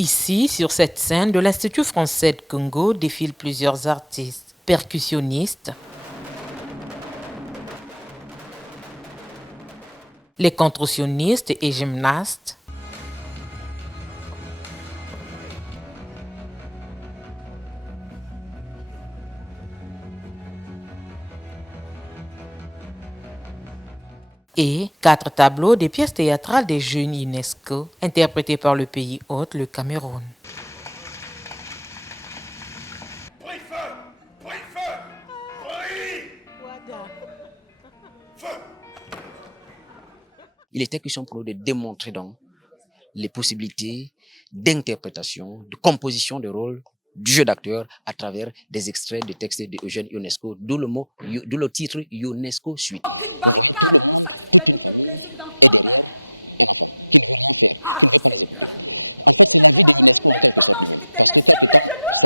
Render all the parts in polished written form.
Ici, sur cette scène de l'Institut français de Congo, défilent plusieurs artistes, percussionnistes, les contorsionnistes et gymnastes, et 4 tableaux des pièces théâtrales des jeunes UNESCO, interprétés par le pays hôte, le Cameroun. Il était question pour nous de démontrer donc les possibilités d'interprétation, de composition de rôle, du jeu d'acteur à travers des extraits de textes d'Eugène Ionesco, d'où le titre UNESCO Suite. Aucune barricade pour satisfaire tous tes plaisirs d'enfant. Ah, c'est ingrat. Je ne te rappelle même pas quand je t'étais mis sur mes genoux.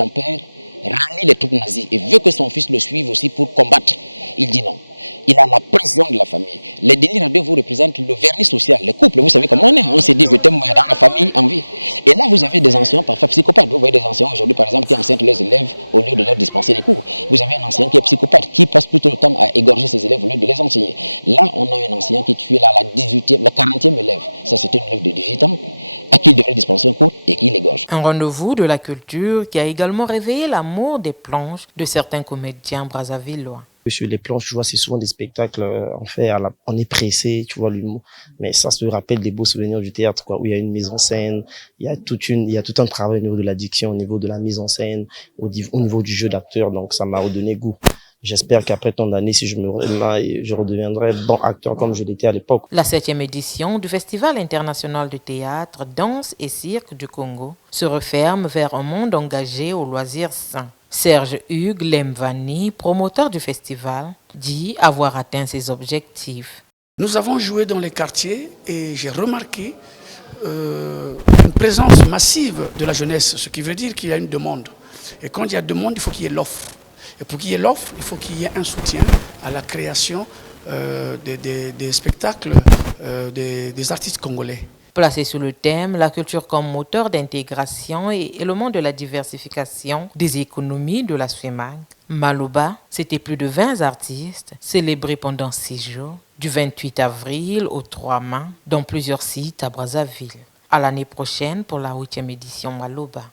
Un rendez-vous de la culture qui a également réveillé l'amour des planches de certains comédiens brazzavillois. Sur les planches, tu vois, c'est souvent des spectacles, on est pressé, tu vois, l'humour. Mais ça se rappelle des beaux souvenirs du théâtre, quoi, où il y a une mise en scène, il y a tout un travail au niveau de la diction, au niveau de la mise en scène, au niveau du jeu d'acteur. Donc, ça m'a redonné goût. J'espère qu'après tant d'années, si je redeviendrai bon acteur comme je l'étais à l'époque. La 7e édition du Festival international de théâtre, danse et cirque du Congo se referme vers un monde engagé aux loisirs sains. Serge Hugues Lemvani, promoteur du festival, dit avoir atteint ses objectifs. Nous avons joué dans les quartiers et j'ai remarqué une présence massive de la jeunesse, ce qui veut dire qu'il y a une demande. Et quand il y a demande, il faut qu'il y ait l'offre. Et pour qu'il y ait l'offre, il faut qu'il y ait un soutien à la création des spectacles des artistes congolais. Placé sous le thème « La culture comme moteur d'intégration et élément de la diversification des économies de la SFEMAG », Maloba, c'était plus de 20 artistes célébrés pendant 6 jours, du 28 avril au 3 mai, dans plusieurs sites à Brazzaville. À l'année prochaine pour la 8e édition Maloba.